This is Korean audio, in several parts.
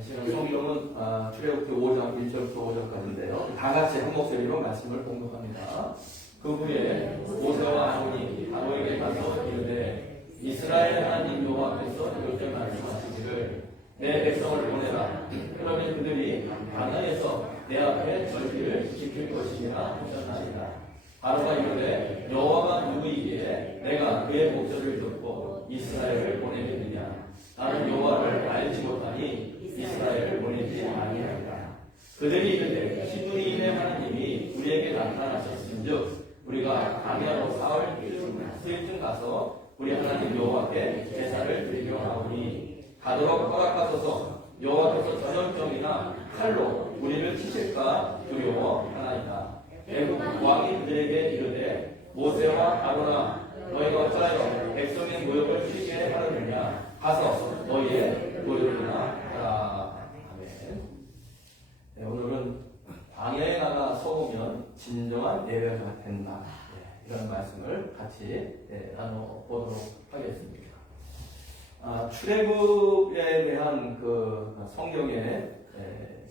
시간 성경은 출애굽기 5장 1절부터 5절까지인데요. 다 같이 한 목소리로 말씀을 공독합니다. 그 후에 모세와 아론이 바로에게 가서 이르되 이스라엘 하나님 여호와께서 이렇게 말씀하시기를 내 백성을 보내라. 그러면 그들이 가나안에서 내 앞에 절기를 지킬 것이니라 하셨나이다. 바로가 이르되 여호와가 누구이기에 내가 그의 목소리를 듣고 이스라엘을 보내겠느냐. 나는 여호와를 알지 못하니 이스라엘을 보내지 아니하리라. 그들이 이르되 시므리임의 하나님이 우리에게 나타나셨은즉 우리가 광야로 사흘 수일쯤 가서 우리 하나님 여호와께 제사를 드리려 하오니 가도록 허락하소서. 여호와께서 전염병이나 칼로 우리를 치실까 두려워하나이다. 애굽 왕이 그들에게 이르되 모세와 아론아 너희가 어찌하여 백성의 모욕을 쉬게 하느냐. 가서 너희의 모욕이나 하라. 아멘. 네, 오늘은 광야에 나가 서보면 진정한 예배가 된다. 네, 이런 말씀을 같이 나눠보도록 하겠습니다. 출애굽에 대한 그 성경의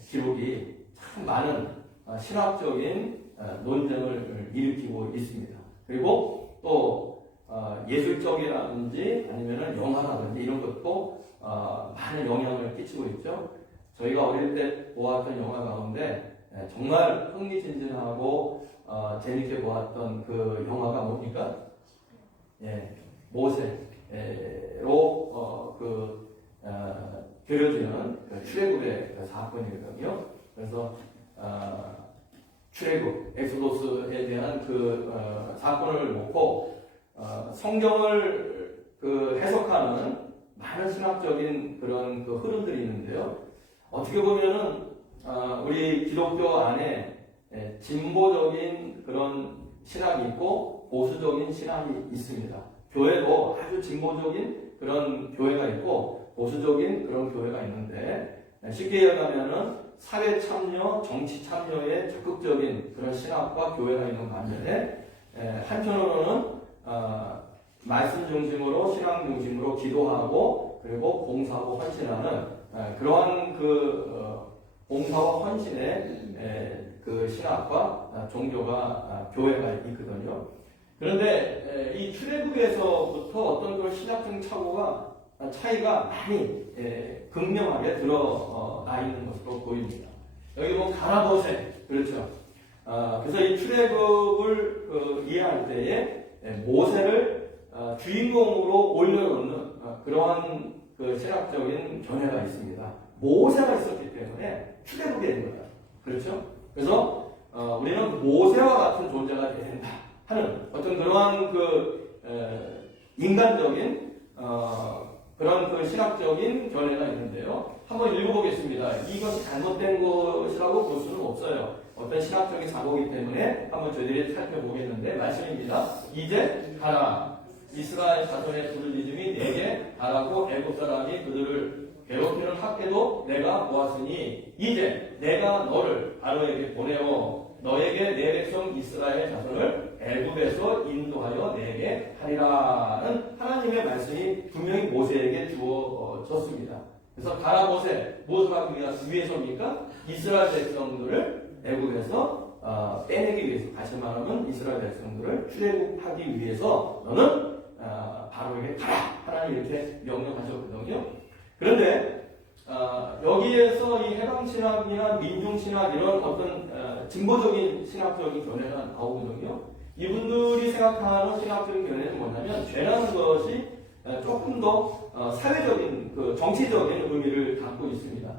기록이 참 많은 신학적인 논쟁을 일으키고 있습니다. 그리고 또 예술적이라든지 아니면 영화라든지 이런 것도 많은 영향을 끼치고 있죠. 저희가 어릴 때 보았던 영화 가운데 정말 흥미진진하고 재밌게 보았던 그 영화가 뭡니까? 모세로 그려지는 출애굽의 사건이거든요. 그래서 출애굽, 엑소도스에 대한 그 사건을 놓고 성경을 해석하는 많은 신학적인 그런 흐름들이 있는데요. 어떻게 보면은 우리 기독교 안에 진보적인 그런 신학이 있고 보수적인 신학이 있습니다. 교회도 아주 진보적인 그런 교회가 있고 보수적인 그런 교회가 있는데 쉽게 얘기하면은 사회 참여, 정치 참여에 적극적인 그런 신학과 교회가 있는 반면에 한편으로는 말씀 중심으로 신앙 중심으로 기도하고 그리고 봉사하고 헌신하는 그러한 봉사와 헌신의 그 신학과 종교가 교회가 있거든요. 그런데 이 출애굽에서부터 어떤 그 신학적 차이가 많이 극명하게 드러나 있는 것으로 보입니다. 여기 보면 가나보세, 그렇죠. 그래서 이 출애굽을 이해할 때에 모세를 주인공으로 올려놓는 그러한 그 신학적인 견해가 있습니다. 모세가 있었기 때문에 출애굽이 된 거다. 그렇죠? 그래서 우리는 모세와 같은 존재가 되야 된다 하는 어떤 그러한 인간적인 그런 신학적인 견해가 있는데요. 한번 읽어보겠습니다. 이것이 잘못된 것이라고 볼 수는 없어요. 어떤 신학적인 사고이기 때문에 한번 저희들이 살펴보겠는데 말씀입니다. 이제 가라. 이스라엘 자손의 부르짖음이 내게 가라고 애굽 사람이 그들을 괴롭히는 학대도 내가 보았으니 이제 내가 너를 바로에게 보내어 너에게 내 백성 이스라엘 자손을 애굽에서 인도하여 내게 하리라는 하나님의 말씀이 분명히 모세에게 주어졌습니다. 그래서 가라 모세, 무엇을 하기 위해서입니까? 이스라엘 백성들을 애굽에서 빼내기 위해서, 다시 말하면 이스라엘 백성들을 출애굽하기 위해서 너는 바로에게 가라! 하나님 이렇게 명령하셨거든요. 그런데 여기에서 이 해방신학이나 민중신학 이런 어떤 진보적인 신학적인 견해가 나오거든요. 이분들이 생각하는 신학적인 견해는 뭐냐면 죄라는 것이 조금 더 사회적인 정치적인 의미를 갖고 있습니다.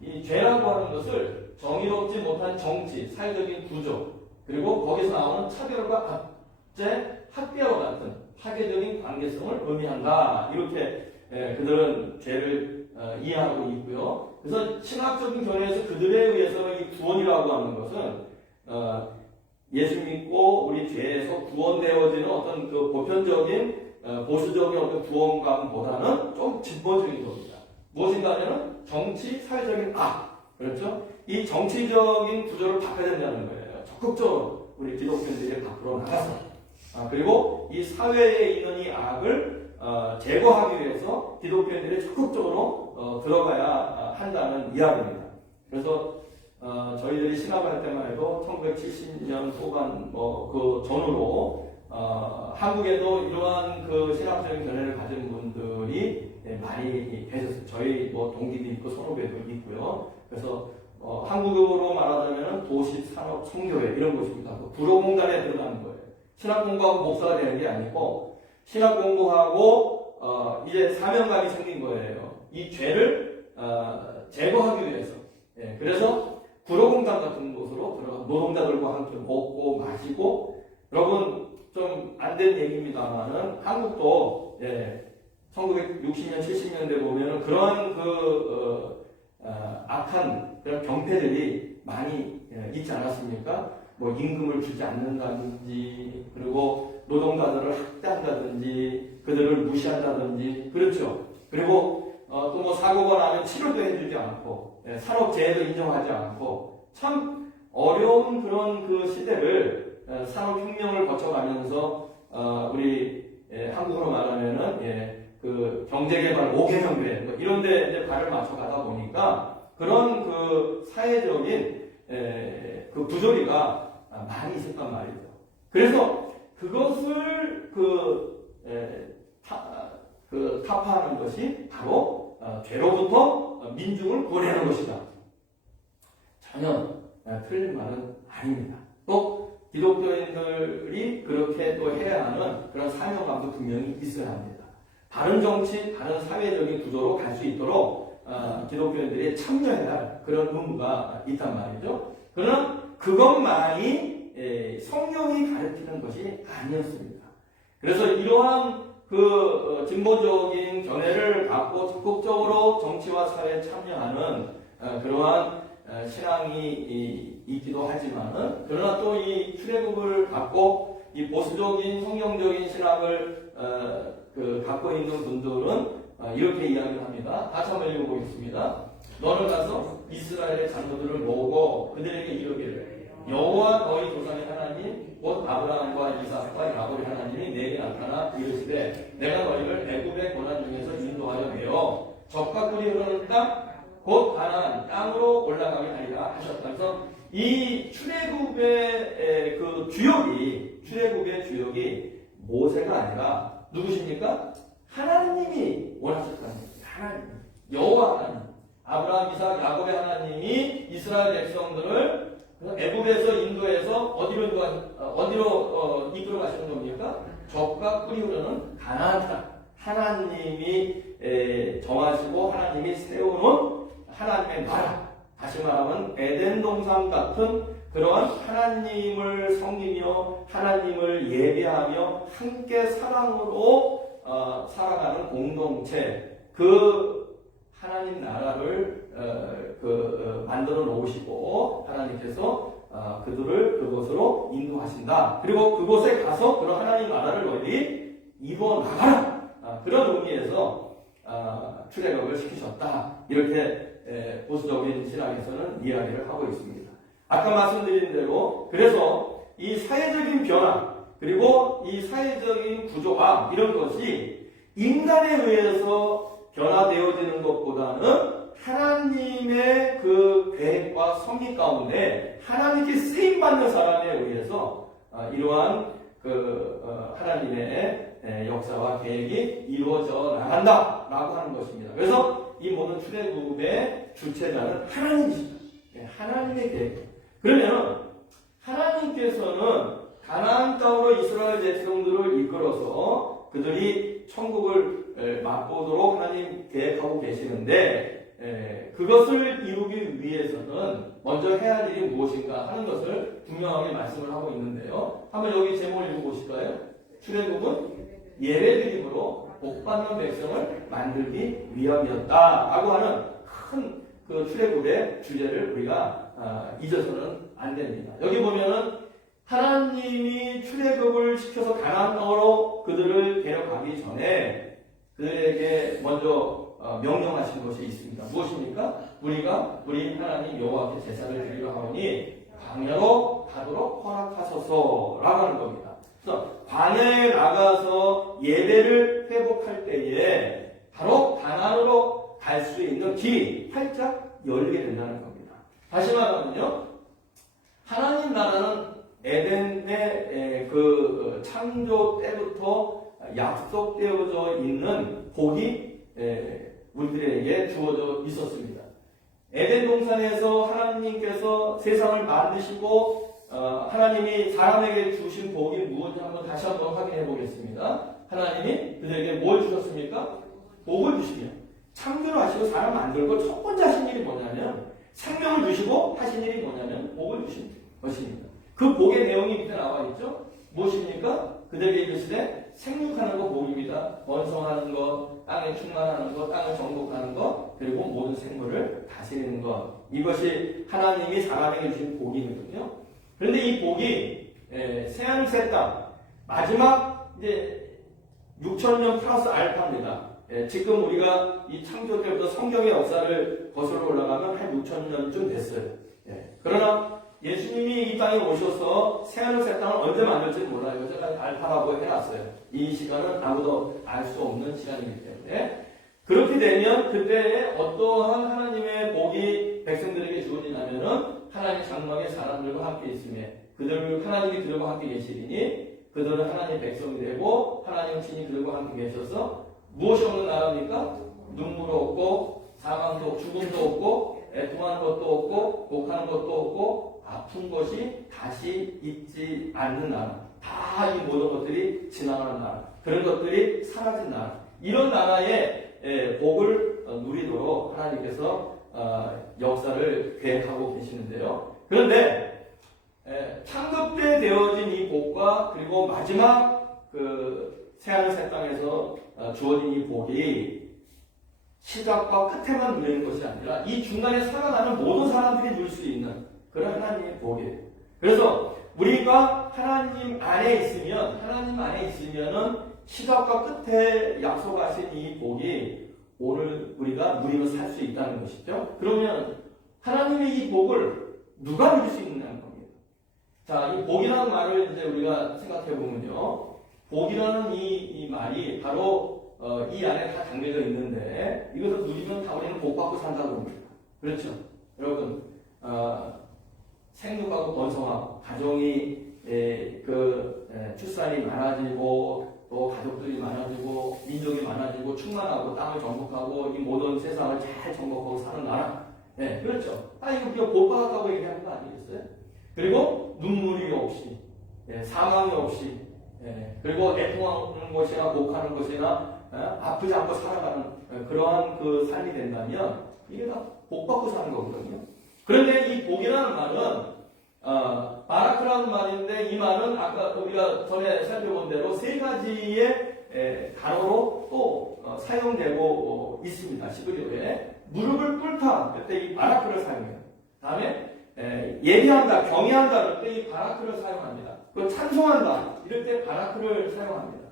이 죄라고 하는 것을 정의롭지 못한 정치, 사회적인 구조, 그리고 거기서 나오는 차별과 압제, 학대와 같은 파괴적인 관계성을 의미한다. 이렇게 그들은 죄를 이해하고 있고요. 그래서 신학적인 견해에서 그들에 의해서 이 구원이라고 하는 것은 예수 믿고 우리 죄에서 구원되어지는 어떤 보편적인 보수적인 어떤 구원감보다는 좀 진보적인 겁니다. 무엇인가 하면 정치, 사회적인 그렇죠? 이 정치적인 구조를 바꿔야 된다는 거예요. 적극적으로 우리 기독교인들이 밖으로 나가서 그리고 이 사회에 있는 이 악을 제거하기 위해서 기독교인들이 적극적으로 들어가야 한다는 이야기입니다. 그래서 저희들이 신학할 때만 해도 1970년 후반 그 전후로 한국에도 이러한 그 신학적인 견해를 가진 분들이 많이 계셨어요. 저희 동기도 있고 선후배도 있고요. 그래서 한국으로 말하자면 도시, 산업, 청교회 이런 것입니다. 구로공단에 들어가는 거예요. 신학 공부하고 목사가 되는 게 아니고 신학 공부하고 이제 사명감이 생긴 거예요. 이 죄를 제거하기 위해서. 예, 그래서 구로공단 같은 곳으로 들어가 노동자들과 함께 먹고 마시고, 여러분 좀 안 된 얘기입니다만은 한국도 1960년 70년대 보면은 그러한 악한 그런 병폐들이 많이 있지 않았습니까? 임금을 주지 않는다든지, 그리고 노동자들을 학대한다든지, 그들을 무시한다든지, 그렇죠. 그리고 또 사고가 나면 치료도 해주지 않고, 산업재해도 인정하지 않고, 참 어려운 그런 그 시대를 산업혁명을 거쳐가면서 우리 한국으로 말하면은 그 경제개발 5개년대 이런데 이제 발을 맞춰가다 보니까 그런 그 사회적인 그 부조리가 많이 있었단 말이죠. 그래서 그것을 타파하는 것이 바로 죄로부터 민중을 구원하는 것이다. 전혀 틀린 말은 아닙니다. 또 기독교인들이 그렇게 또 해야 하는 그런 사명감도 분명히 있어야 합니다. 다른 정치, 다른 사회적인 구조로 갈 수 있도록 기독교인들이 참여해야 할 그런 의무가 있단 말이죠. 그러나 그것만이 성경이 가르치는 것이 아니었습니다. 그래서 이러한 그 진보적인 견해를 갖고 적극적으로 정치와 사회에 참여하는 그러한 신앙이 있기도 하지만은, 그러나 또 이 출애굽을 갖고 이 보수적인 성경적인 신학을 갖고 있는 분들은 이렇게 이야기를 합니다. 다시 한번 읽어보겠습니다. 너는 가서 이스라엘의 장로들을 모으고 그들에게 이르기를, 여호와 너희 조상의 하나님 곧 아브라함과 이삭과 야곱의 하나님이 내게 나타나 이르시되 내가 너희를 애굽의 고난 중에서 인도하여 내어 적과 꿀이 흐르는 땅 곧 가나안 땅으로 올라가게 하리라 하셨다. 그래서 이 출애굽의 그 출애굽의 주역이 모세가 아니라 누구십니까? 하나님이 원하셨다는 거예요. 하나님, 여호와 하나님, 아브라함, 이삭, 야곱의 하나님이 이스라엘 백성들을 애굽에서 인도해서 어디로 이끌어 가시는 겁니까? 적과 꿀이 흐르는 가나안 땅. 하나님이 정하시고 하나님이 세우는 하나님의 나라, 다시 말하면 에덴 동산 같은 그러한 하나님을 섬기며 하나님을 예배하며 함께 사랑으로 살아가는 공동체, 그 하나님 나라를 만들어 놓으시고 하나님께서 그들을 그곳으로 인도하신다. 그리고 그곳에 가서 그런 하나님 나라를 너희들이 이루어 나가라. 그런 의미에서 출애굽을 시키셨다. 이렇게 보수적인 신학에서는 이야기를 하고 있습니다. 아까 말씀드린 대로 그래서 이 사회적인 변화, 그리고 이 사회적인 구조화, 이런 것이 인간에 의해서 변화되어지는 것보다는 하나님의 그 계획과 섭리 가운데 하나님께 쓰임받는 사람에 의해서 이러한 하나님의 역사와 계획이 이루어져 나간다라고 하는 것입니다. 그래서 이 모든 출애굽의 주체자는 하나님이십니다. 하나님의 계획. 그러면 하나님께서는 가나안 땅으로 이스라엘 백성들을 이끌어서 그들이 천국을 맛보도록 하나님 계획하고 계시는데, 그것을 이루기 위해서는 먼저 해야 할 일이 무엇인가 하는 것을 분명하게 말씀을 하고 있는데요. 한번 여기 제목을 읽어보실까요? 출애굽은 예배드림으로 복받는 백성을 만들기 위함이었다라고 하는 큰 그 출애굽의 주제를 우리가 잊어서는 안 됩니다. 여기 보면은 하나님이 출애굽을 시켜서 가나안 땅으로 그들을 데려가기 전에 그들에게 먼저 명령하신 것이 있습니다. 무엇입니까? 우리가 우리 하나님 여호와께 제사를 드리려 하오니 광야로 가도록 허락하소서라고 하는 겁니다. 그래서 광야에 나가서 예배를 회복할 때에 바로 가나안으로 갈 수 있는 길이 활짝 열리게 된다는 겁니다. 다시 말하면요, 하나님 나라는 에덴의 그 창조 때부터 약속되어져 있는 복이 우리들에게 주어져 있었습니다. 에덴 동산에서 하나님께서 세상을 만드시고 하나님이 사람에게 주신 복이 무엇인지 다시 한번 확인해 보겠습니다. 하나님이 그들에게 뭘 주셨습니까? 복을 주시며 창조를 하시고 사람 만들고 첫 번째 하신 일이 뭐냐면 생명을 주시고 하신 일이 뭐냐면 복을 주신 것입니다. 그 복의 내용이 밑에 나와 있죠? 무엇입니까? 그들에게 이르시되 생육하는 것 복입니다. 번성하는 것, 땅에 충만하는 것, 땅을 정복하는 것, 그리고 모든 생물을 다스리는 것. 이것이 하나님이 사람에게 주신 복이거든요. 그런데 이 복이 새하늘 새 땅 마지막 이제 6,000년 플러스 알파입니다. 지금 우리가 이 창조 때부터 성경의 역사를 거슬러 올라가면 한 6,000년쯤 됐어요. 그러나 예수님이 이 땅에 오셔서 새하늘 새 땅을 언제 만들지 몰라요. 제가 알파라고 해놨어요. 이 시간은 아무도 알 수 없는 시간이기 때문에. 그렇게 되면 그때에 어떠한 하나님의 복이 백성들에게 주어지냐면은 하나님 장막에 사람들과 함께 있으며 하나님이 그들과 함께 계시리니 그들은 하나님의 백성이 되고 하나님 친히 그들과 함께 계셔서 무엇이 없는 나라입니까? 눈물 없고 사망도 없고 죽음도 없고 애통하는 것도 없고 곡하는 것도 없고 아픈 것이 다시 있지 않는 나라. 다 이 모든 것들이 지나가는 나라. 그런 것들이 사라진 나라. 이런 나라의 복을 누리도록 하나님께서 역사를 계획하고 계시는데요. 그런데 창조 때 되어진 이 복과 그리고 마지막 그 새하늘 새 땅에서 주어진 이 복이 시작과 끝에만 누리는 것이 아니라 이 중간에 살아가는 모든 사람들이 누릴 수 있는 그런 하나님의 복이에요. 그래서 우리가 하나님 안에 있으면은 시작과 끝에 약속하신 이 복이 오늘 우리가 누리며 살 수 있다는 것이죠. 그러면 하나님의 이 복을 누가 누릴 수 있느냐는 겁니다. 자, 이 복이라는 말을 이제 우리가 생각해 보면요, 복이라는 이 말이 바로 이 안에 다 담겨져 있는데 이것을 누리면 다 우리는 복 받고 산다고 합니다. 그렇죠, 여러분. 생육하고 번성하고 가정이 출산이 많아지고 또 가족들이 많아지고 민족이 많아지고 충만하고 땅을 정복하고 이 모든 세상을 잘 정복하고 사는 나라. 그렇죠. 이거 그냥 복 받았다고 얘기하는 거 아니겠어요? 그리고 눈물이 없이, 사망이 없이, 그리고 애통하는 것이나 곡하는 것이나 아프지 않고 살아가는 그러한 그 삶이 된다면 이게 다 복 받고 사는 거거든요. 그런데 이 복이라는 말은 바라크라는 말인데 이 말은 아까 우리가 전에 살펴본 대로 세 가지의 단어로 또 사용되고 있습니다. 시그리오에 무릎을 꿇다 그때 이 바라크를 사용해요. 다음에 예비한다, 경외한다 그럴 때 이 바라크를 사용합니다. 그 찬송한다 이럴 때 바라크를 사용합니다.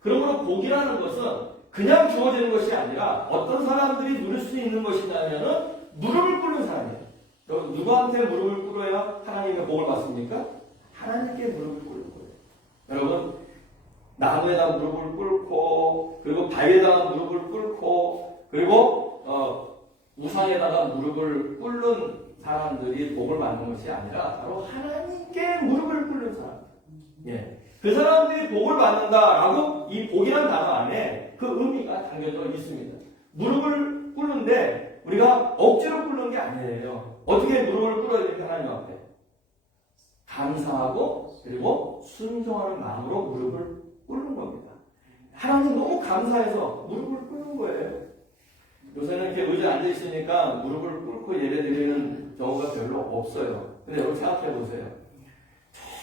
그러므로 복이라는 것은 그냥 주어지는 것이 아니라 어떤 사람들이 누릴 수 있는 것이냐면은 무릎을 꿇는 사람이에요. 여러분, 누구한테 무릎을 꿇어야 하나님의 복을 받습니까? 하나님께 무릎을 꿇는 거예요. 여러분, 나무에다 무릎을 꿇고, 그리고 바위에다가 무릎을 꿇고, 그리고 우상에다가 무릎을 꿇는 사람들이 복을 받는 것이 아니라 바로 하나님께 무릎을 꿇는 사람. 그 사람들이 복을 받는다라고 이 복이라는 단어 안에 그 의미가 담겨져 있습니다. 무릎을 꿇는데 우리가 억지로 꿇는 게 아니에요. 어떻게 무릎을 꿇어야 될까 하나님 앞에? 감사하고 그리고 순종하는 마음으로 무릎을 꿇는 겁니다. 하나님 너무 감사해서 무릎을 꿇는 거예요. 요새는 이렇게 의자에 앉아 있으니까 무릎을 꿇고 예배 드리는 경우가 별로 없어요. 근데 여러분 생각해 보세요.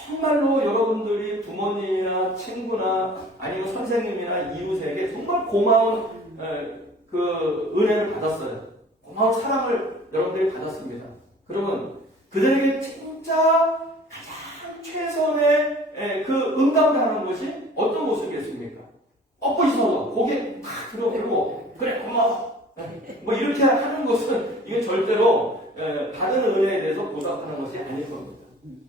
정말로 여러분들이 부모님이나 친구나 아니면 선생님이나 이웃에게 정말 고마운 그 은혜를 받았어요. 고마운 사랑을 여러분들이 받았습니다. 그러면 그들에게 진짜 가장 최선의 그 응답을 하는 것이 어떤 모습이겠습니까? 엎어지 서서 고개 탁 들어보고 그래 고마워 뭐 이렇게 하는 것은 이게 절대로 받은 은혜에 대해서 보답하는 것이 아닐 겁니다.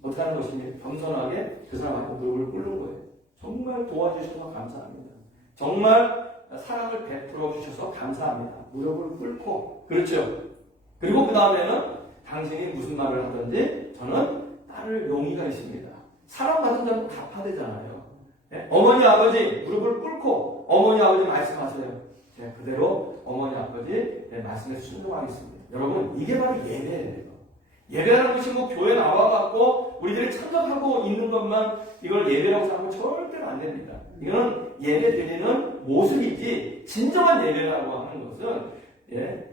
어떻게 하는 것입니까? 겸손하게 그 사람 앞에 무릎을 꿇는 거예요. 정말 도와주셔서 감사합니다. 정말 사랑을 베풀어 주셔서 감사합니다. 무릎을 꿇고 그렇죠. 그리고 그 다음에는 당신이 무슨 말을 하든지 저는 따를 용의가 있습니다. 사랑받은 자는 갚아야 되잖아요. 네? 어머니 아버지 무릎을 꿇고 어머니 아버지 말씀하세요. 제가 그대로 어머니 아버지 말씀에 순종하겠습니다. 여러분 이게 바로 예배예요. 예배라는 것이 뭐 교회 나와갖고 우리들이 참석하고 있는 것만 이걸 예배라고 생각하면 절대로 안 됩니다. 이거는 예배 드리는 모습이지 진정한 예배라고 하는 것은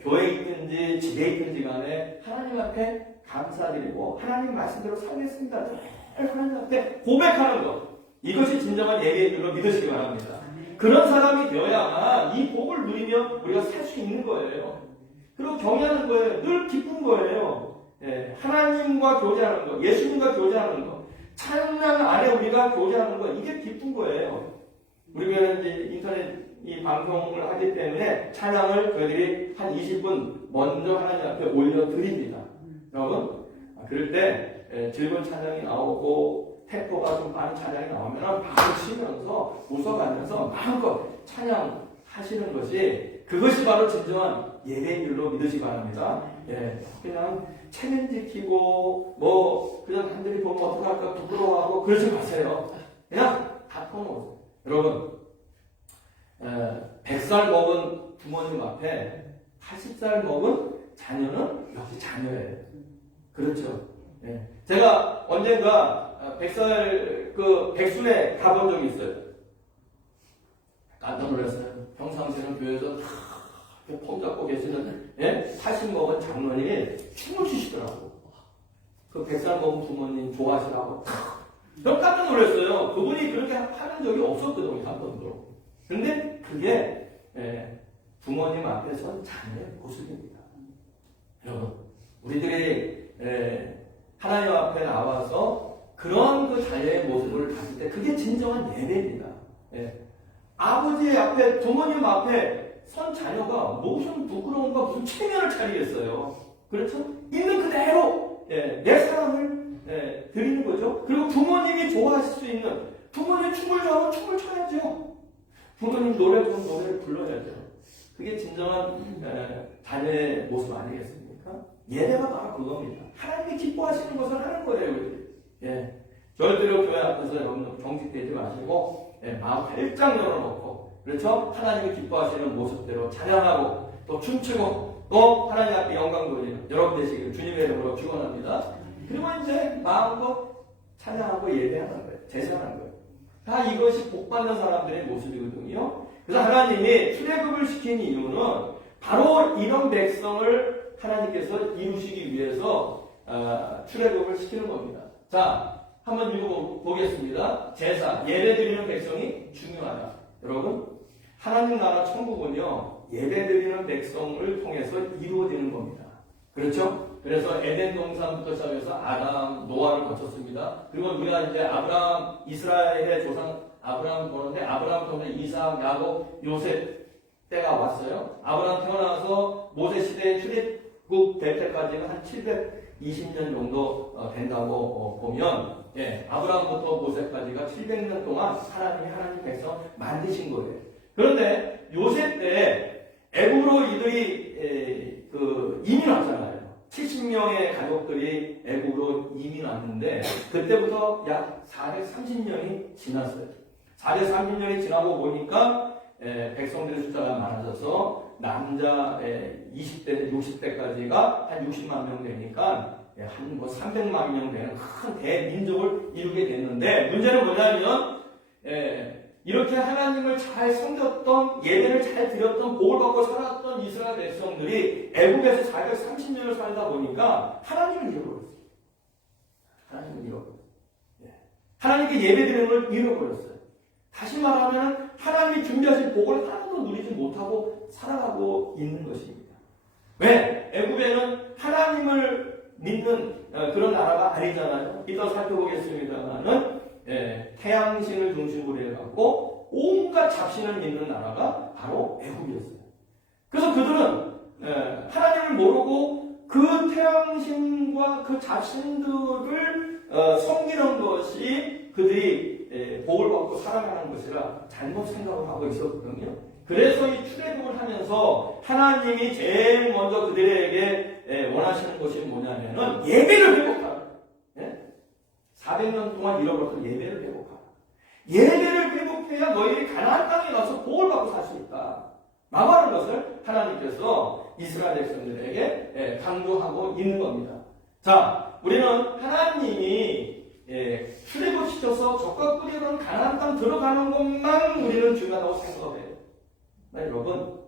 교회에 있든지 집에 있든지 간에 하나님 앞에 감사드리고 하나님 말씀대로 살겠습니다. 하나님 앞에 고백하는 것 이것이 진정한 예배인 줄로 믿으시기 바랍니다. 그런 사람이 되어야만 이 복을 누리며 우리가 살 수 있는 거예요. 그리고 경외하는 거예요. 늘 기쁜 거예요. 하나님과 교제하는 거, 예수님과 교제하는 거, 찬양 안에 우리가 교제하는 거, 이게 기쁜 거예요. 우리가 이제 인터넷 이 방송을 하기 때문에 찬양을 저희들이 한 20분 먼저 하나님 앞에 올려드립니다. 여러분, 그럴 때 즐거운 찬양이 나오고 템포가 좀 빠른 찬양이 나오면 바로 치면서 웃어가면서 마음껏 찬양하시는 것이 그것이 바로 진정한 예배인 줄로 믿으시기 바랍니다. 그냥 체면 지키고 그냥 남들이 보면 어떡할까 부끄러워하고 그러지 마세요. 그냥 다 터놓으세요. 여러분 100살 먹은 부모님 앞에 80살 먹은 자녀는 역시 자녀예요. 그렇죠. 제가 언젠가 100살 백순에 가본 적이 있어요. 깜짝 놀랐어요. 평상시에는 교회에서 폼 잡고 계시는 80 먹은 장로님이 춤을 추시더라고. 그 100살 먹은 부모님 좋아하시라고. 저 깜짝 놀랐어요. 그분이 그렇게 하는 적이 없었거든요. 한 번도. 근데 그게 부모님 앞에 선 자녀의 모습입니다. 여러분, 우리들이 하나님 앞에 나와서 그런 그 자녀의 모습을 가질 때 그게 진정한 예배입니다. 아버지 앞에, 부모님 앞에 선 자녀가 무슨 부끄러움과 무슨 체면을 차리겠어요. 그렇죠? 있는 그대로 내 사랑을 드리는 거죠. 그리고 부모님이 좋아하실 수 있는, 부모님 춤을 좋아하면 춤을 춰야죠. 부모님 노래 부르면 노래를 불러야죠. 그게 진정한 자녀의 모습 아니겠습니까? 예배가 바로 그겁니다. 하나님이 기뻐하시는 것을 하는 거예요. 절대로 교회 앞에서 여러분 경직되지 마시고 마음 활짝 열어놓고, 그렇죠? 하나님이 기뻐하시는 모습대로 찬양하고 또 춤추고 또 하나님 앞에 영광 돌리는 여러분 되시기를 주님의 이름으로 축원합니다. 그리고 이제 마음껏 찬양하고 예배하는 거예요. 제사하는 거예요. 다 이것이 복받는 사람들의 모습이거든요. 그래서 하나님이 출애굽을 시킨 이유는 바로 이런 백성을 하나님께서 이루시기 위해서 출애굽을 시키는 겁니다. 자, 한번 읽어보겠습니다. 제사, 예배드리는 백성이 중요하다. 여러분, 하나님 나라 천국은요, 예배드리는 백성을 통해서 이루어지는 겁니다. 그렇죠? 그래서 에덴 동산부터 시작해서 아담, 노아를 거쳤습니다. 그리고 우리가 이제 아브라함, 이스라엘의 조상 아브라함 보는데 아브라함 통해 이삭, 야곱, 요셉 때가 왔어요. 아브라함 태어나서 모세 시대에 출애굽 될 때까지는 한 720년 정도 된다고 보면, 아브라함부터 모세까지가 700년 동안 하나님 백성 만드신 거예요. 그런데 요셉 때 애굽으로 이들이 이민 왔잖아요. 70명의 가족들이 애굽으로 이민 왔는데 그때부터 약 430년이 지났어요. 430년이 지나고 보니까 백성들의 숫자가 많아져서 남자 20대, 60대까지가 한 60만 명 되니까 한 300만 명 되는 큰 대민족을 이루게 됐는데, 문제는 뭐냐면 이렇게 하나님을 잘 섬겼던, 예배를 잘 드렸던, 복을 받고 살았던 이스라엘 백성들이 애국에서 430년을 살다 보니까 하나님을 잃어버렸어요. 하나님을 잃어버렸어요. 하나님께 예배드리는 걸 잃어버렸어요. 다시 말하면 하나님이 준비하신 복을 하나도 누리지 못하고 살아가고 있는 것입니다. 왜? 애국에는 하나님을 믿는 그런 나라가 아니잖아요. 이따 살펴보겠습니다만은 태양신을 중심으로 해갖고 온갖 잡신을 믿는 나라가 바로 애국이었어요. 그래서 그들은 하나님을 모르고 그 태양신과 그 잡신들을 섬기는 것이 그들이 복을 받고 살아가는 것이라 잘못 생각을 하고 있었거든요. 그래서 이 출애굽을 하면서 하나님이 제일 먼저 그들에게 원하시는 것이 뭐냐면은 예배를 회복하라. 400년 동안 잃어버렸던 예배를 회복하라. 예배를 회복해야 너희들이 가나안 땅에 가서 복을 받고 살 수 있다. 라고 것을 하나님께서 이스라엘 백성들에게 강조하고 있는 겁니다. 자, 우리는 하나님이 출애굽시켜서 적과 꿀이던 가나안 땅 들어가는 것만 우리는 중요하다고 생각해요. 여러분,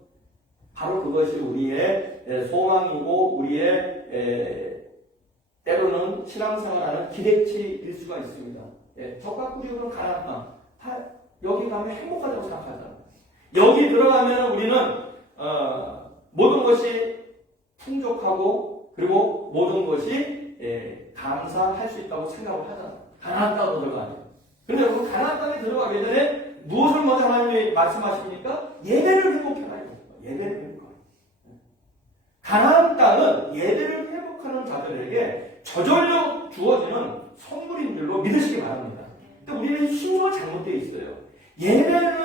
바로 그것이 우리의 소망이고 우리의 때로는 신앙생활하는 기대치일 수가 있습니다. 적과 꿀이던 가나안 땅, 여기 가면 행복하다고 생각하잖아요. 여기 들어가면 우리는 모든 것이 풍족하고 그리고 모든 것이 감사할 수 있다고 생각을 하잖아요. 가나안 땅으로 들어가면. 그런데 여러분, 가나안 땅에 들어가기 전에 무엇을 먼저 하나님이 말씀하십니까? 예배를 회복해라. 예배를 회복하라. 가나안 땅은 예배를 회복하는 자들에게 저절로 주어지는 선물인 줄로 믿으시기 바랍니다. 근데 우리는 순서가 잘못되어 있어요. 예배는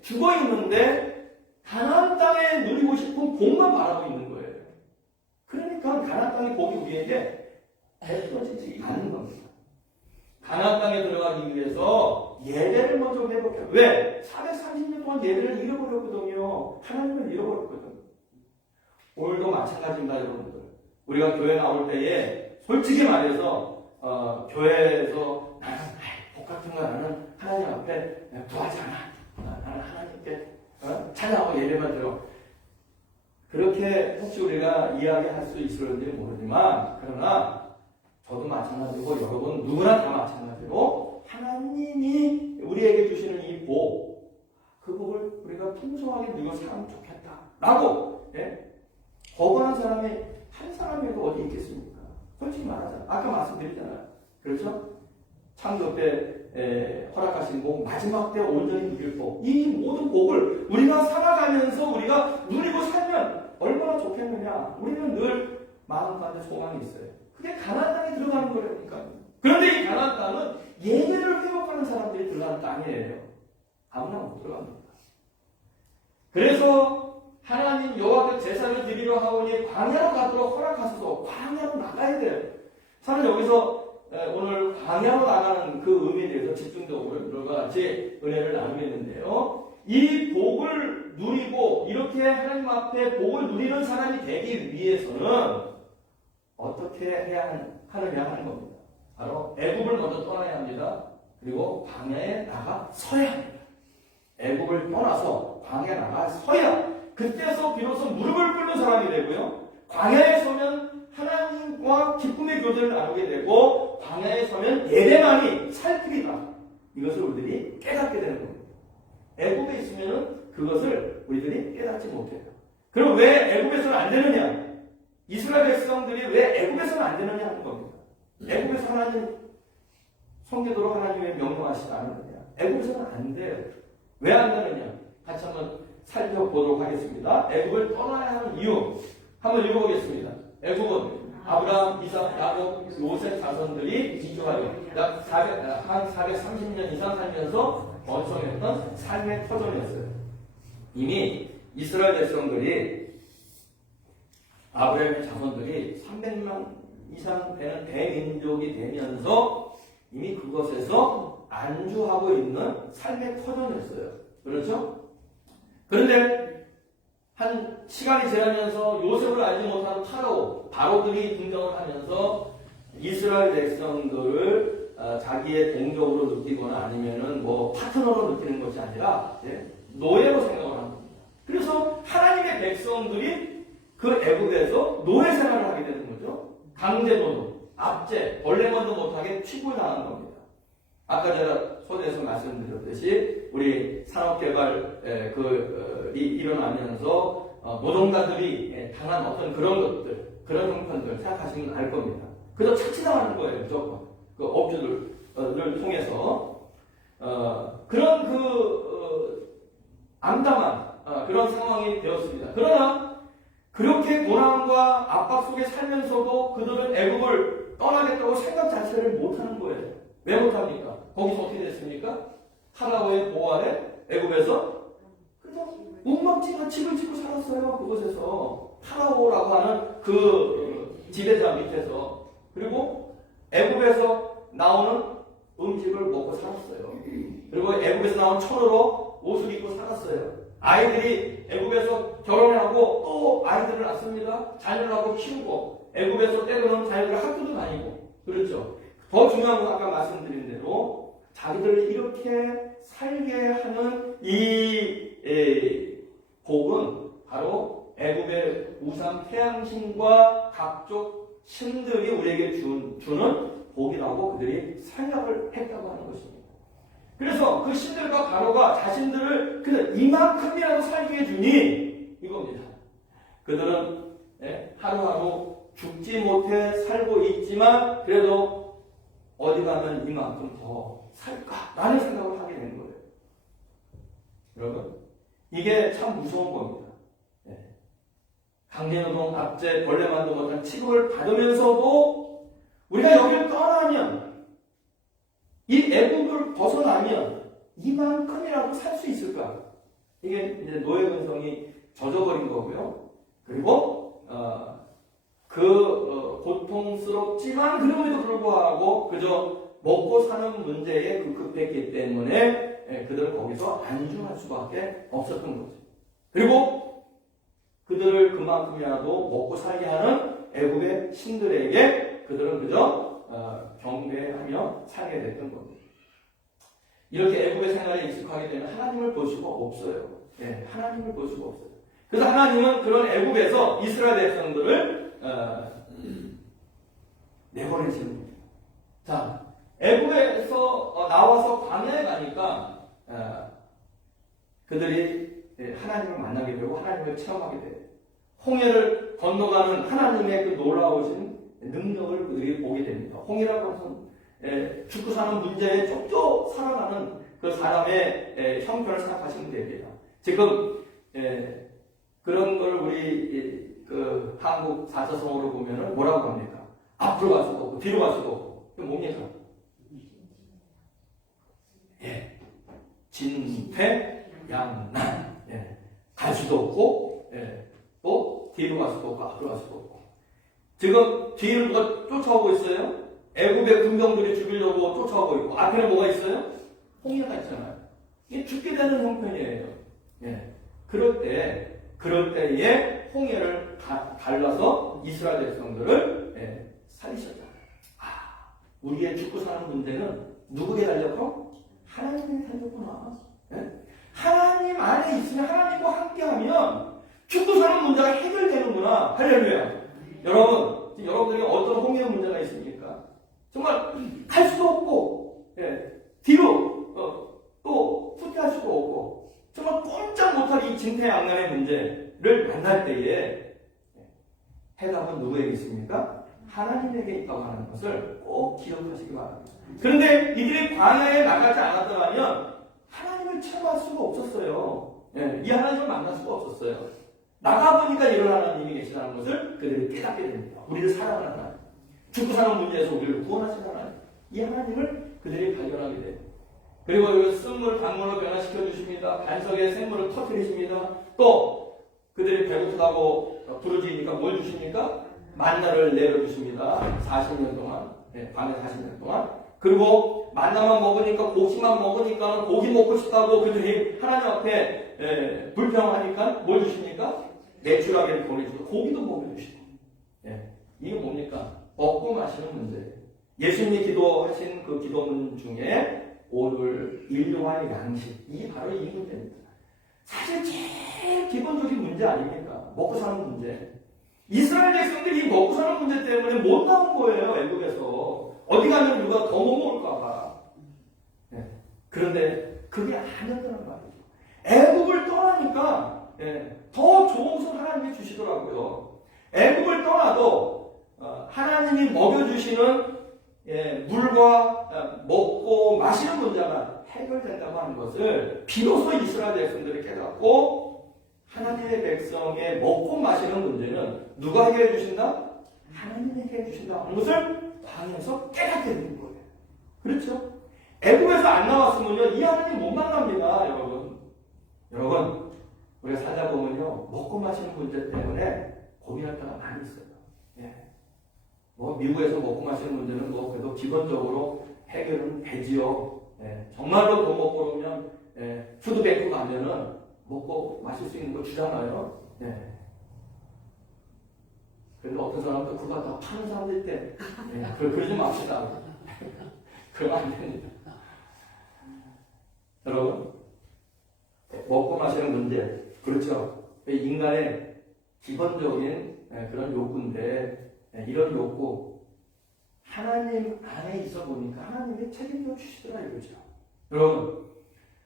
죽어 있는데 가나안 땅에 누리고 싶은 복만 바라고 있는 거예요. 그러니까 가나안 땅의 복이 우리에게 베풀어지지 않는 겁니다. 가나안 땅에 들어가기 위해서 예배를 먼저 회복해요. 왜? 430년 동안 예배를 잃어버렸거든요. 하나님을 잃어버렸거든요. 오늘도 마찬가지입니다, 여러분들. 우리가 교회 나올 때에 솔직히 말해서 교회에서 나는 복 같은 거 나는 하나님 앞에 구하지 않아. 나는 하나님께 찬양하고 예배만 드려. 그렇게 혹시 우리가 이야기할 수 있을지 모르지만, 그러나 저도 마찬가지고 여러분 누구나 다 마찬가지로 하나님이 우리에게 주시는 이 복, 그 복을 우리가 풍성하게 누려 살면 좋겠다라고 거부하는 사람이 한 사람이라도 어디 있겠습니까? 솔직히 말하자면 아까 말씀드렸잖아요. 그렇죠? 창조 때 허락하신 복, 마지막 때 온전히 누릴 복, 이 모든 복을 우리가 살아가면서 우리가 누리고 살면 얼마나 좋겠느냐. 우리는 늘 마음 가운데 소망이 있어요. 그게 가나안 땅에 들어가는 거라니까. 그런데 이 가나안 땅은 예배를 회복하는 사람들이 들어가는 땅이에요. 아무나 못 들어갑니다. 그래서 하나님 여호와께 제사를 드리려 하오니 광야로 가도록 허락하소서. 광야로 나가야 돼요. 저는 여기서 오늘 광야로 나가는 그 의미에 대해서 집중적으로 여러분과 같이 은혜를 나누겠는데요. 이 복을 누리고 이렇게 하나님 앞에 복을 누리는 사람이 되기 위해서는 어떻게 해야 하느냐 하는 겁니다. 바로 애굽을 먼저 떠나야 합니다. 그리고 광야에 나가 서야 합니다. 애굽을 떠나서 광야에 나가 서야 그때서 비로소 무릎을 꿇는 사람이 되고요. 광야에 서면 하나님과 기쁨의 교제를 나누게 되고 광야에 서면 예배만이 살필이다. 이것을 우리들이 깨닫게 되는 겁니다. 애굽에 있으면 그것을 우리들이 깨닫지 못해요. 그럼 왜 애굽에서는 안 되느냐? 이스라엘 백성들이 왜 애굽에서는 안 되느냐 하는 겁니다. 애굽에서 하나님 섬기도록 하나님의 명령하시지 않느냐? 애굽에서는 안 돼요. 왜 안 되느냐? 같이 한번 살펴보도록 하겠습니다. 애굽을 떠나야 하는 이유 한번 읽어보겠습니다. 애굽은 아브라함, 이삭, 야곱, 요셉 자손들이 이주하여 약 430년 이상 살면서 번성했던 삶의 터전이었어요. 이미 이스라엘 백성들이 아브라함의 자손들이 300만 이상 되는 대민족이 되면서 이미 그것에서 안주하고 있는 삶의 터전이었어요. 그렇죠? 그런데 한 시간이 지나면서 요셉을 알지 못하는 바로들이 등장을 하면서 이스라엘 백성들을 자기의 동족으로 느끼거나 아니면은 뭐 파트너로 느끼는 것이 아니라 노예로 생각을 합니다. 그래서 하나님의 백성들이 그 애굽에서 노예 생활을 하게 되는 거죠. 강제노동, 압제, 벌레만도 못하게 취급당한 겁니다. 아까 제가 소대에서 말씀드렸듯이 우리 산업개발 일어나면서 노동자들이 당한 어떤 그런 것들, 그런 형편들 생각하시면 알 겁니다. 그래서 착취당하는 거예요, 무조건. 그 업주들을 통해서 그런 암담한 그런 상황이 되었습니다. 그러나 그렇게 고난과 압박 속에 살면서도 그들은 애굽을 떠나겠다고 생각 자체를 못하는 거예요. 왜 못합니까? 거기서 어떻게 됐습니까? 파라오의 보호 아래 애굽에서 그죠? 묵묵지가 집을 짓고 살았어요. 그곳에서 파라오라고 하는 그 지배자 밑에서. 그리고 애굽에서 나오는 음식을 먹고 살았어요. 그리고 애굽에서 나온 천으로 옷을 입고 살았어요. 아이들이 애굽에서 결혼하고 또 아이들을 낳습니다. 자녀를 하고 키우고 애굽에서 때로는 자녀들 학교도 다니고 그렇죠. 더 중요한 건 아까 말씀드린 대로 자기들을 이렇게 살게 하는 이 복은 바로 애굽의 우상 태양신과 각종 신들이 우리에게 주는 복이라고 그들이 생각을 했다고 하는 것입니다. 그래서 그 신들과 바로가 자신들을 그냥 이만큼이라도 살게 해주니 이겁니다. 그들은 하루하루 죽지 못해 살고 있지만 그래도 어디 가면 이만큼 더 살까라는 생각을 하게 되는 거예요. 여러분, 이게 참 무서운 겁니다. 강제노동, 압제, 벌레만도 못한 취급을 받으면서도 우리가 여기를 떠나면 이 애국을 벗어나면 이만큼이라도 살 수 있을까? 이게 이제 노예 근성이 젖어버린 거고요. 그리고 고통스럽지만 그럼에도 불구하고 그저 먹고 사는 문제에 급급했기 때문에 그들은 거기서 안중할 수밖에 없었던 거죠. 그리고 그들을 그만큼이라도 먹고 살게 하는 애굽의 신들에게 그들은 그저 경배하며 살게 됐던 겁니다. 이렇게 애굽의 생활에 익숙하게 되면 하나님을 볼 수가 없어요. 하나님을 볼 수가 없어요. 그래서 하나님은 그런 애굽에서 이스라엘 백성들을 내보내시는 겁니다. 자, 애굽에서 나와서 광야에 가니까 그들이 하나님을 만나게 되고 하나님을 체험하게 돼요. 홍해를 건너가는 하나님의 그 놀라우신 능력을 그들이 보게 됩니다. 홍해라고 해서 죽고 사는 문제에 쫓겨 살아가는 그 사람의 형편을 생각하시면 됩니다. 지금 그런 걸 우리 그 한국 4차성어로 보면은 뭐라고 합니까? 앞으로 갈 수도 없고 뒤로 갈 수도 없고 이게 뭡니까? 진퇴양난. 갈 수도 없고 또 뒤로 갈 수도 없고 앞으로 갈 수도 없고. 지금 뒤를 누가 쫓아오고 있어요? 애굽의 군병들이 죽이려고 쫓아오고 있고 앞에는 뭐가 있어요? 홍해가 있잖아요. 이게 죽게 되는 형편이에요. 그럴 때에 홍해를 갈라서 이스라엘 백성들을 살리셨잖아요. 우리의 죽고 사는 문제는 누구에게 달렸고? 하나님에게 달렸구나. 하나님 안에 있으면 하나님과 함께하면 죽고 사는 문제가 해결되는구나. 할렐루야. 여러분, 여러분들이 어떤 홍해 문제가 있습니까? 정말 갈 수도 없고 뒤로 또 후퇴할 수도 없고 정말 꼼짝 못할 이 진퇴양난의 문제를 만날 때에 해답은 누구에게 있습니까? 하나님에게 있다고 하는 것을 꼭 기억하시기 바랍니다. 그런데 이들이 광야에 나가지 않았더라면 하나님을 체험할 수가 없었어요. 이 하나님을 만날 수가 없었어요. 나가보니까 이런 하나님이 계시다는 것을 그들이 깨닫게 됩니다. 우리를 사랑하는 하나님, 죽고 사는 문제에서 우리를 구원하시는 하나님, 이 하나님을 그들이 발견하게 돼요. 그리고 쓴물, 강물로 변화시켜 주십니다. 반석에 샘물을 터뜨리십니다. 또 그들이 배고프다고 부르짖으니까 뭘 주십니까? 만나를 내려주십니다. 40년 동안, 밤에 40년 동안. 그리고 만나만 먹으니까, 고기만 먹으니까 고기 먹고 싶다고 그들이 하나님 앞에 불평하니까 뭘 주십니까? 매출하게를 보내주고 고기도 먹여주시고. 이게 뭡니까? 먹고 마시는 문제예요. 예수님이 기도하신 그 기도문 중에 오늘 인류와의 양식, 이게 바로 이 문제입니다. 사실 제일 기본적인 문제 아닙니까? 먹고 사는 문제. 이스라엘 백성들이 먹고 사는 문제 때문에 못 나온 거예요. 애국에서. 어디 가면 누가 더 못 먹을까 봐. 그런데 그게 아니었다는 말이죠. 애국을 떠나니까 더 좋은 것을 하나님이 주시더라고요. 애국을 떠나도 하나님이 먹여주시는 물과 먹고 마시는 문제가 해결된다고 하는 것을 비로소 이스라엘 백성들이 깨닫고 하나님의 백성의 먹고 마시는 문제는 누가 해결해 주신다? 하나님이 해결해 주신다 하는 것을 광야에서 깨닫게 되는 거예요. 그렇죠? 애굽에서 안 나왔으면요 이 하나님 못 만납니다. 여러분 우리가 살다 보면요, 먹고 마시는 문제 때문에 고민할 때가 많이 있어요. 예. 뭐 미국에서 먹고 마시는 문제는 뭐 그래도 기본적으로 해결은 되지요. 예. 정말로 돈 먹고 그러면 푸드뱅크 가면은 먹고 마실 수 있는 거 주잖아요. 예. 그런데 어떤 사람도 그거 다 파는 사람들 때 그러지 맙시다. 그러면 안 됩니다. 여러분, 먹고 마시는 문제, 그렇죠? 인간의 기본적인 그런 욕구인데, 이런 욕구, 하나님 안에 있어 보니까 하나님이 책임져 주시더라 이거죠. 여러분,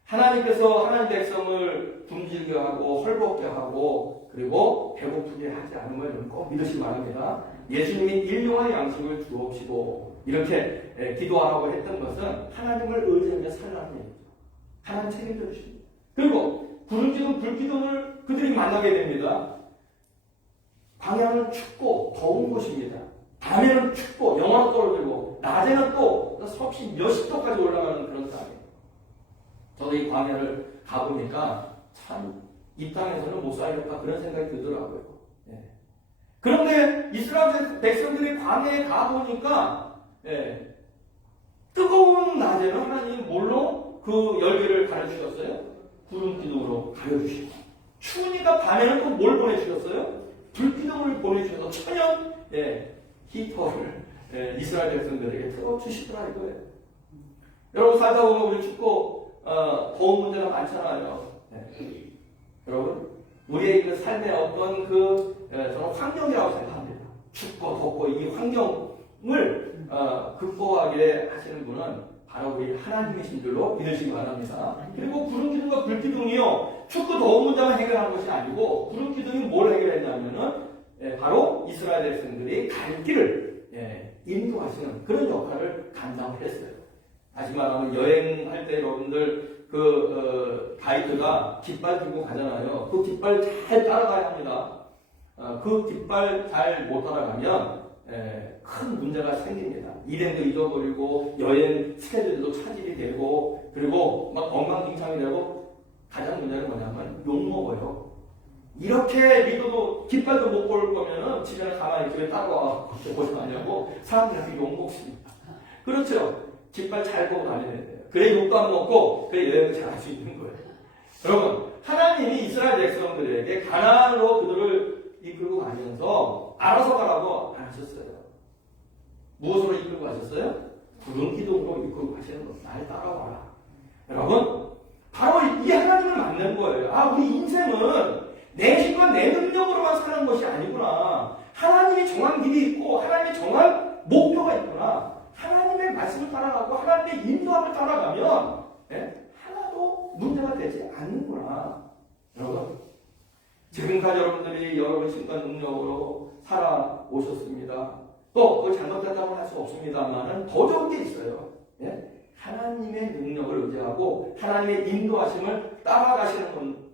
하나님께서 하나님 백성을 굶주리게 하고 헐벗게 하고 그리고 배고프게 하지 않음을 여러분 꼭 믿으시기 바랍니다. 예수님이 일용할 양식을 주옵시고 이렇게 기도하라고 했던 것은 하나님을 의지하며 살라는 얘기죠. 하나님 책임져 주십니다. 그리고 구름기둥 불기둥을 그들이 만나게 됩니다. 광야는 춥고 더운 곳입니다. 밤에는 춥고 영하로 떨어지고 낮에는 또 섭씨 몇십 도까지 올라가는 그런 땅이에요. 저도 이 광야를 가보니까 참 이 땅에서는 못 살겠다 그런 생각이 들더라고요. 예. 그런데 이스라엘 백성들이 광야에 가보니까 뜨거운 낮에는 하나님이 뭘로 그 열기를 가려주셨어요? 구름기둥으로 가려주시고 추우니까 밤에는 또 뭘 보내주셨어요? 불기둥을 보내주셔서 천연 히터를 이스라엘 백성들에게 틀어주시더라 이거예요. 여러분 살다 보면 우리 춥고 더운 문제가 많잖아요. 여러분 우리의 그 삶의 어떤 저는 환경이라고 생각합니다. 춥고 덥고 이 환경을 극복하게 하시는 분은 바로 우리 하나님이신 줄로 믿으시기 바랍니다. 그리고 구름기둥과 불기둥이요 춥고 더운 문제만 해결하는 것이 아니고 구름기둥이 뭘 해결했냐면은 바로 이스라엘 백성들이 갈 길을 인도하시는 그런 역할을 감당을 했어요. 다시 말하면 여행할 때 여러분들 가이드가 깃발 들고 가잖아요. 그 깃발 잘 따라가야 합니다. 그 깃발 잘 못 따라가면 큰 문제가 생깁니다. 일행도 잊어버리고 여행 스케줄도 차질이 되고 그리고 막 엉망진창이 되고 가장 문제는 뭐냐면 욕먹어요. 이렇게 믿어도 깃발도 못 볼 거면은 집에는 가만히 집에 따라와 고생하냐고 사람들한테 욕먹습니다. 그렇죠? 깃발 잘 보고 다녀야 돼요. 그래 욕도 안 먹고 그래 여행도 잘 할 수 있는 거예요. 여러분 하나님이 이스라엘 백성들에게 가나안으로 그들을 이끌고 가면서 알아서 가라고 안 하셨어요. 무엇으로 이끌고 가셨어요? 구름기둥으로 이끌고 가시는 거. 날 따라와라. 여러분 바로 이 하나님을 만난 거예요. 우리 인생은 내 힘과 내 능력으로만 사는 것이 아니구나. 하나님이 정한 길이 있고 하나님의 정한 목표가 있구나. 하나님의 말씀을 따라가고 하나님의 인도함을 따라가면 하나도 문제가 되지 않는구나. 여러분 지금까지 여러분들이 여러분 힘과 능력으로 살아오셨습니다. 또 그걸 잘못됐다고 할 수 없습니다만 더 좋은 게 있어요. 하나님의 능력을 의지하고 하나님의 인도하심을 따라가면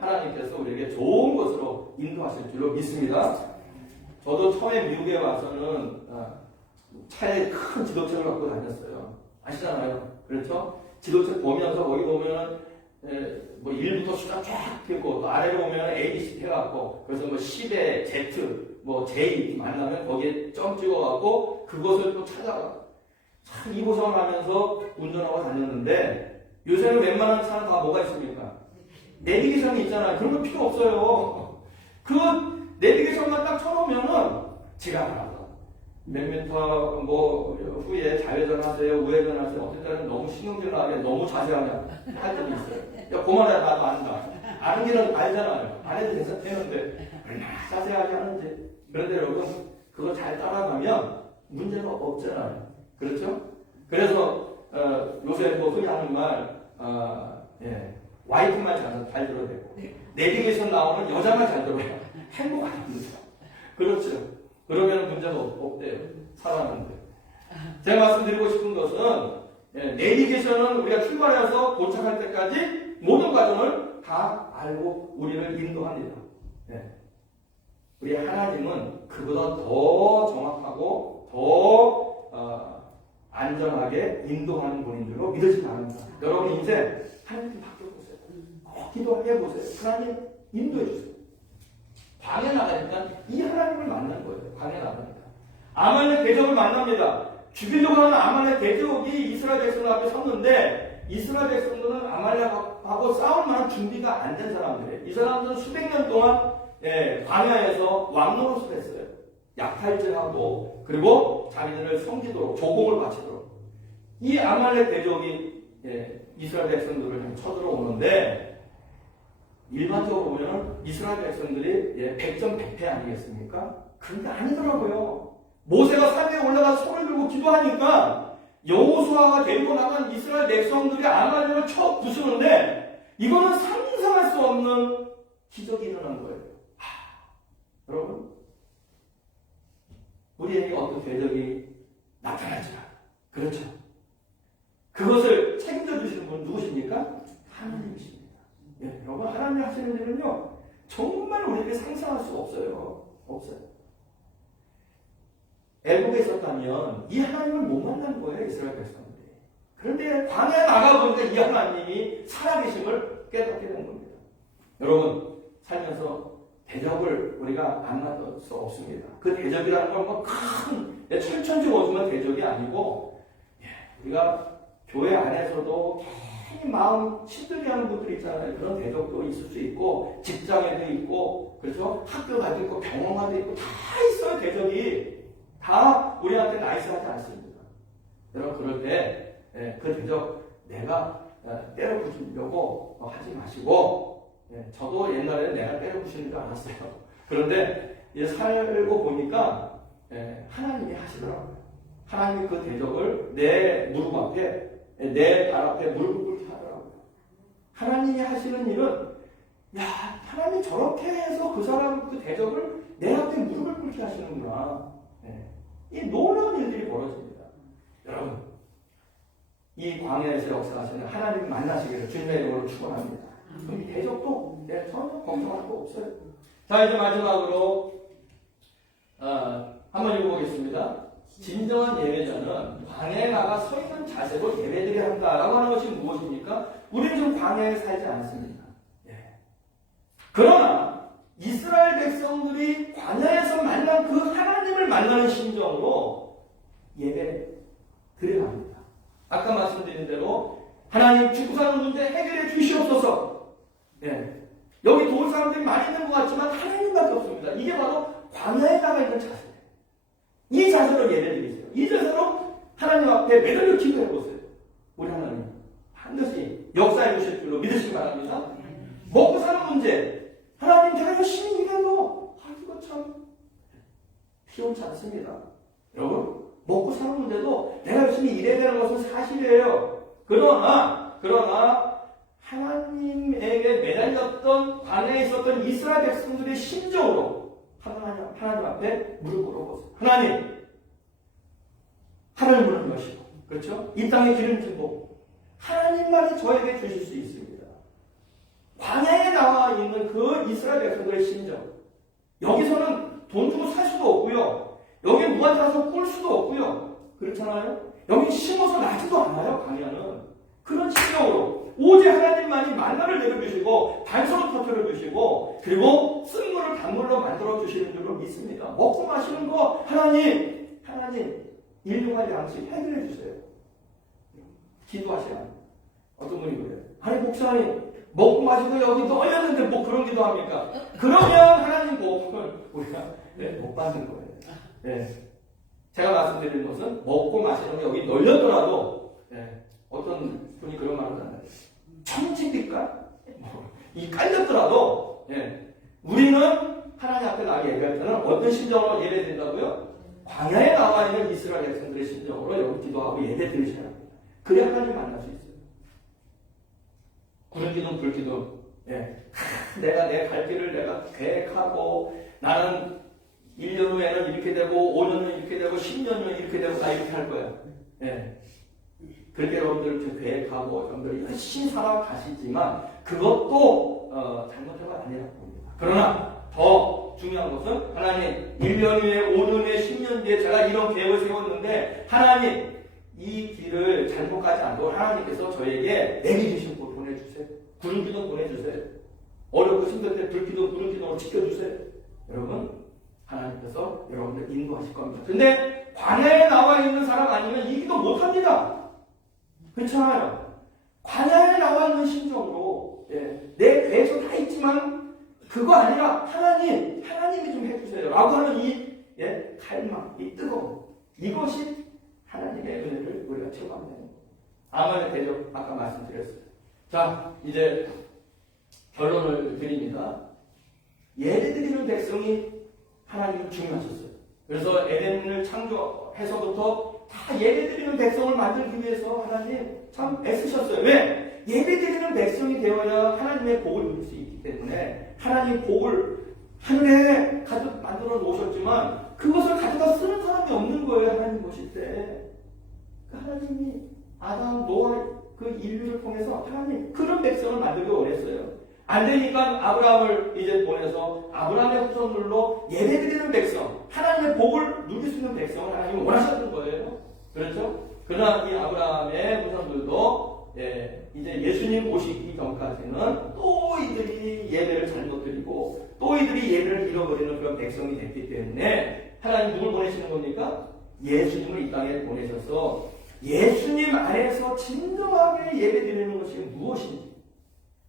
하나님께서 우리에게 좋은 것으로 인도하실 줄로 믿습니다. 저도 처음에 미국에 와서는 차에 큰 지도책을 갖고 다녔어요. 아시잖아요. 그렇죠? 지도책 보면서 거기 보면은 뭐 1부터 수가 쫙 있고 또 아래로 보면 ABC 해갖고 그래서 뭐 10에 Z 뭐 J 만나면 거기에 점 찍어갖고 그것을 또 찾아가. 참 이 고생을 하면서 운전하고 다녔는데 요새는 웬만한 차는 다 뭐가 있습니까? 내비게이션이 있잖아요. 그런 거 필요 없어요. 그 내비게이션만 딱 쳐놓으면은 지나가라. 몇 미터 후에 좌회전하세요, 우회전하세요. 어떨 때는 너무 신경질나게 너무 자세하게 할 때도 있어요. 야, 그만해, 나도 안다. 아는 길은 알잖아요. 안 해도 되는데 얼마나 자세하게 하는지. 그런데 여러분 그거 잘 따라가면 문제가 없잖아요. 그렇죠? 그래서 요새 뭐 흔히 하는 말 와이프만 잘 들어야 되고 내비게이션 나오는 여자만 잘 들어야 행복합니다. 그렇죠? 그러면 문제가 없대요. 살아가는데. 제가 말씀드리고 싶은 것은 내비게이션은 우리가 출발해서 도착할 때까지 모든 과정을 다 알고 우리를 인도합니다. 우리 하나님은 그보다 더 정확하고 더 안전하게 인도하는 분인 줄로 믿으시기 바랍니다. 여러분 인생 하나님 바뀌어보세요. 기도해 보세요. 하나님 인도해 주세요. 광야 나가니까 이 하나님을 만난 거예요. 광야 나가니까. 아말렉 대적을 만납니다. 죽이려고 하는 아말렉 대적이 이스라엘 백성들 앞에 섰는데 이스라엘 백성들은 아말렉하고 싸울 만한 준비가 안 된 사람들이에요. 이 사람들은 수백 년 동안 광야에서 왕노릇을 했어요. 약탈질하고 그리고 자기들을 섬기도록 조공을 바치도록. 이 아말렉 대적이 이스라엘 백성들을 쳐들어오는데 일반적으로 보면 이스라엘 백성들이 백전백패 아니겠습니까? 그런데 아니더라고요. 모세가 산 위에 올라가서 손을 들고 기도하니까 여호수아가 데리고 나간 이스라엘 백성들이 아말렉을 쳐 부수는데 이거는 상상할 수 없는 기적이 일어난 거예요. 여러분, 우리에게 어떤 대적이 나타나지만 그렇죠. 그것을 책임져 주시는 분은 누구십니까? 하나님이십니다. 여러분, 하나님 하시는 일은요 정말 우리에게 상상할 수 없어요. 애국에 있었다면 이 하나님을 못 만난 거예요, 이스라엘 백성들이. 그런데 광야에 나가보니까 이 하나님이 살아계심을 깨닫게 된 겁니다. 여러분, 살면서 대적을 우리가 안 만날 수 없습니다. 그 대적이라는 건 뭐 큰 철천지 원수만 대적이 아니고 우리가 교회 안에서도 괜히 마음 힘들게 하는 분들 있잖아요. 그런 대적도 있을 수 있고 직장에도 있고 그렇죠? 학교 가도 있고 병원 가도 있고 다 있어요. 대적이 다 우리한테 나이스하지 않습니다. 여러분 그럴 때 그 대적 내가 때려 부수려고 하지 마시고 저도 옛날에 내가 때려 부수는 줄 알았어요. 그런데 살고 보니까 하나님이 하시더라고요. 하나님이 그 대적을 내 무릎 앞에 내 발 앞에 무릎을 꿇게 하더라고요. 하나님이 하시는 일은 하나님이 저렇게 해서 그 사람 그 대적을 내 앞에 무릎을 꿇게 하시는구나. 이 놀라운 일들이 벌어집니다. 여러분, 이 광야에서 역사하시는 하나님을 만나시기를 주님의 이름으로 축원합니다. 이 대적도 전혀 걱정할 거 없어요. 자, 이제 마지막으로 한번 읽어보겠습니다. 진정한 예배자는 광야에 나가 서 있는 자세로 예배드려야 한다라고 하는 것이 무엇입니까? 우리는 지금 광야에 살지 않습니다. 그러나 이스라엘 백성들이 광야에서 만난 그 하나님을 만나는 심정으로 예배 드려야 합니다. 아까 말씀드린 대로 하나님 죽고 사는 문제 해결해 주시옵소서. 여기 도울 사람들이 많이 있는 것 같지만 하나님밖에 없습니다. 이게 바로 광야에 나가 있는 자세. 이 자세로 예배 드리세요. 이 자세로 하나님 앞에 매달려 기도해 보세요. 우리 하나님 반드시 역사해 주실 줄로 믿으시기 바랍니다. 먹고 사는 문제 하나님 제가 열심히 일해도 이거 참 피곤치 않습니다. 여러분 먹고 사는 문제도 내가 열심히 일해야 되는 것은 사실이에요. 그러나 하나님에게 매달렸던 광야에 있었던 이스라엘 백성들의 심정으로 하나님 앞에 무릎 꿇어보세요. 하나님 문은 것이고 그렇죠? 이 땅의 기름진 복 하나님만이 저에게 주실 수 있습니다. 광야에 나와 있는 그 이스라엘 백성들의 심정 여기서는 돈 주고 살 수도 없고요. 여기 누가 가서 꿀 수도 없고요. 그렇잖아요? 여기 심어서 나지도 않아요. 광야는 그런 심정으로 오직 하나님만이 만나를 내려주시고 반석을 터뜨려 주시고 그리고 쓴 물을 단물로 만들어 주시는 줄로 믿습니다. 먹고 마시는 거 하나님 일용할 양식 해결해 주세요. 기도하셔야 합니다. 어떤 분이 그래요? 아니 목사님 먹고 마시고 여기 넣었는데 뭐 그런 기도합니까? 그러면 하나님 복을 우리가 못 받는 거예요. 제가 말씀드리는 것은 먹고 마시는 거 여기 널렸더라도 어떤 분이 그런 말을 하잖아요. 천지빛깔? 이 깔렸더라도 우리는 하나님 앞에 나가 예배할 때는 어떤 심정으로 예배된다고요? 광야에 나와 있는 이스라엘 백성들의 심정으로 여기 기도하고 예배 드리셔야 합니다. 그래야 하나님 만날 수 있어요. 구른 기둥, 불 기둥. 내가 내 갈 길을 내가 계획하고 나는 1년 후에는 이렇게 되고 5년 후에 이렇게 되고 10년 후에 이렇게 되고 나 이렇게 할 거야. 그렇게 여러분들 계획하고 여러분들 열심히 살아가시지만 그것도 잘못된 건 아니라고 봅니다. 그러나 더 중요한 것은 하나님 1년 후에 5년 후에 10년 뒤에 제가 이런 계획을 세웠는데 하나님 이 길을 잘못 가지 않도록 하나님께서 저에게 내게 주신 걸 보내주세요. 구름 기둥 보내주세요. 어렵고 힘들 때 불기둥, 구름 기둥으로 지켜주세요. 여러분, 하나님께서 여러분들 인도하실 겁니다. 근데 광야에 나와 있는 사람 아니면 이 기도 못합니다. 그렇잖아요. 광야에 나와 있는 심정으로 내 배에서 다 있지만 그거 아니라 하나님이 좀 해주세요 라고 하는 이 갈망, 이 뜨거움, 이것이 하나님의 은혜를 우리가 체험하면 되는 거예요. 아말렉 대적 아까 말씀드렸어요. 자, 이제 결론을 드립니다. 예배드리는 백성이 하나님을 중요하셨어요. 그래서 에덴을 창조해서부터 다 예배드리는 백성을 만들기 위해서 하나님 참 애쓰셨어요. 왜? 예배드리는 백성이 되어야 하나님의 복을 누릴 수 있기 때문에 하나님의 복을 하늘에 가득 만들어 놓으셨지만 그것을 가져다 쓰는 사람이 없는 거예요. 하나님 보실 때. 하나님이 아담, 노아 그 인류를 통해서 하나님 그런 백성을 만들기 원했어요. 안 되니까 아브라함을 이제 보내서 아브라함의 후손들로 예배드리는 백성, 하나님의 복을 누릴 수 있는 백성을 하나님이 원하셨던 거예요. 그렇죠? 그러나 이 아브라함의 후손들도 이제 예수님 오시기 전까지는 또 이들이 예배를 잘못 드리고 또 이들이 예배를 잃어버리는 그런 백성이 됐기 때문에 하나님 누굴 보내시는 겁니까? 예수님을 이 땅에 보내셔서 예수님 안에서 진정하게 예배드리는 것이 무엇인지,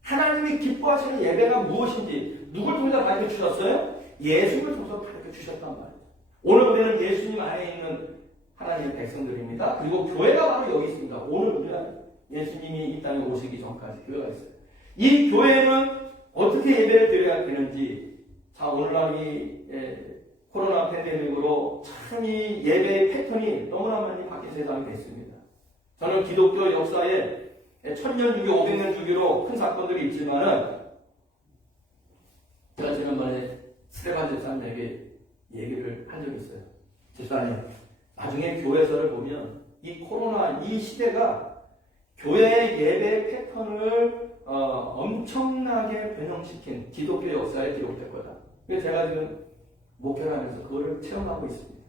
하나님이 기뻐하시는 예배가 무엇인지 누굴 통해서 가르쳐 주셨어요? 예수님을 통해서 가르쳐 주셨단 말이에요. 오늘 우리는 예수님 안에 있는 하나님의 백성들입니다. 그리고 교회가 바로 여기 있습니다. 오늘 우리는 예수님이 이 땅에 오시기 전까지 교회가 있어요. 이 교회는 어떻게 예배를 드려야 되는지, 자, 오늘날 이 코로나 팬데믹으로 참 이 예배의 패턴이 너무나 많이 바뀐 세상이 됐습니다. 저는 기독교 역사에 1000년 주기, 500년 주기로 큰 사건들이 있지만은 제가 지난번에 스테반 집사님에게 얘기를 한 적이 있어요. 집사님, 나중에 교회에서를 보면 이 코로나 이 시대가 교회의 예배 패턴을 엄청나게 변형시킨 기독교 역사에 기록될 거다. 그래서 제가 지금 목회를 하면서 그거를 체험하고 있습니다.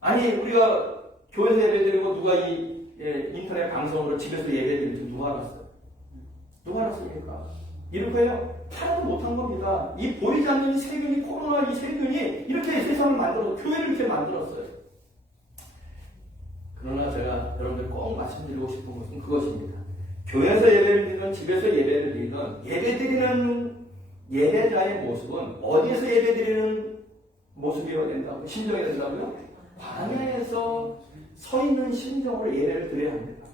아니, 우리가 교회에서 예배드리고 누가 이 인터넷 방송으로 집에서 예배드리는지 누가 알았어요? 누가 알았습니까? 이렇게요? 하나도 못한 겁니다. 이 보이지 않는 이 세균이, 코로나 이 세균이 이렇게 세상을 만들어서 교회를 이렇게 만들었어요. 그러나 제가 여러분들 꼭 말씀드리고 싶은 것은 그것입니다. 교회에서 예배를 드리든 집에서 예배를 드리든 예배드리는 예배자의 모습은 어디에서 예배드리는 모습이어야 된다고요? 심정이 된다고요? 광야에서 서 있는 심정으로 예배를 드려야 합니다.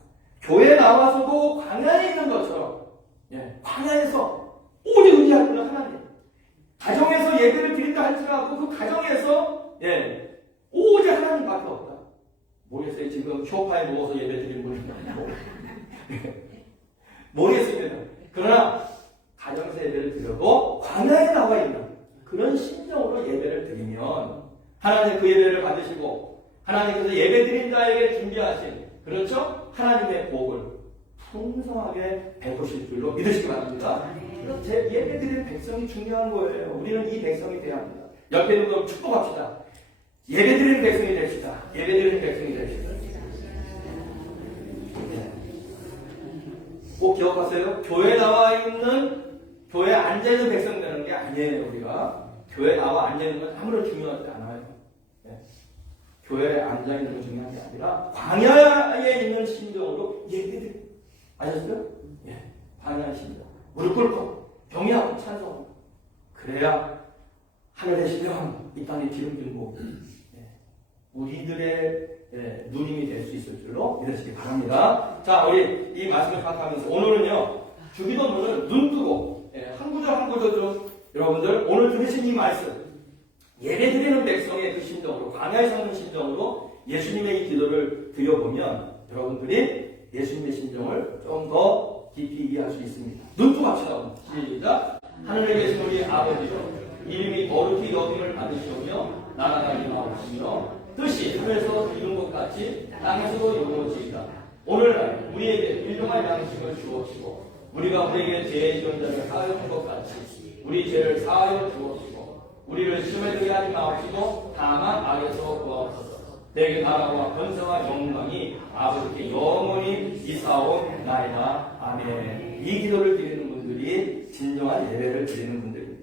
교회에 나와서도 광야에 있는 것처럼 광야에서 오직 의지하는 하나님, 가정에서 예배를 드린다 할지라도 그 가정에서 오직 하나님밖에 없다. 모르겠어요. 지금 쇼파에 누워서 예배 드리는 분이 아니고 모르겠습니다. 그러나 가정에서 예배를 드려도 광야에 나와 있는 그런 심정으로 예배를 드리면 하나님 그 예배를 받으시고 하나님께서 예배 드린 자에게 준비하신, 그렇죠? 하나님의 복을 풍성하게 베푸실 줄로 믿으시기 바랍니다. 그래서 제 예배 드리는 백성이 중요한 거예요. 우리는 이 백성이 되어야 합니다. 옆에 있는 분 축복합시다. 예배 드리는 백성이 됩시다. 예배 드리는 백성이 됩시다. 꼭 기억하세요. 교회에 나와 있는, 교회에 앉아있는 백성 되는 게 아니에요. 우리가 교회에 나와 앉아있는 건 아무런 중요하지 않아요. 교회에 앉아있는 건 중요한 게 아니라 광야에 있는 심정으로 예배드려. 아셨어요? 광야의 심정. 무릎 꿇고 경외하고 찬송하고, 그래야 하늘 되시면 이 땅에 기름 들고 우리들의 누림이 될 수 있을 줄로 믿으시기 바랍니다. 자, 우리 이 말씀을 파악하면서 오늘은요, 주기도문을 눈 뜨고 한 구절 한 구절 좀 여러분들 오늘 들으신 이 말씀, 예배드리는 백성의 그 심정으로, 광야에 서는 심정으로 예수님의 이 기도를 드려보면 여러분들이 예수님의 심정을 좀 더 깊이 이해할 수 있습니다. 눈 뜨고 합시다. 시작. 하늘에 계신 우리 아버지여, 이름이 거룩히 여김을 받으시오며 나라가 임하옵시며 뜻이 하늘에서 이룬 것 같이 땅에서도 이루어지이다. 오늘날 우리에게 일용할 양식을 주옵시고 우리가 우리에게 죄의 지은 자를 사하여 준 것 같이 우리 죄를 사하여 주옵시고 우리를 시험에 들게 하지 마옵시고 다만 악에서 구하옵소서. 내게 나라와 권세와 영광이 아버지께 영원히 있으리로다. 있사옵나이다. 아멘. 이 기도를 드리는 분들이 진정한 예배를 드리는 분들입니다.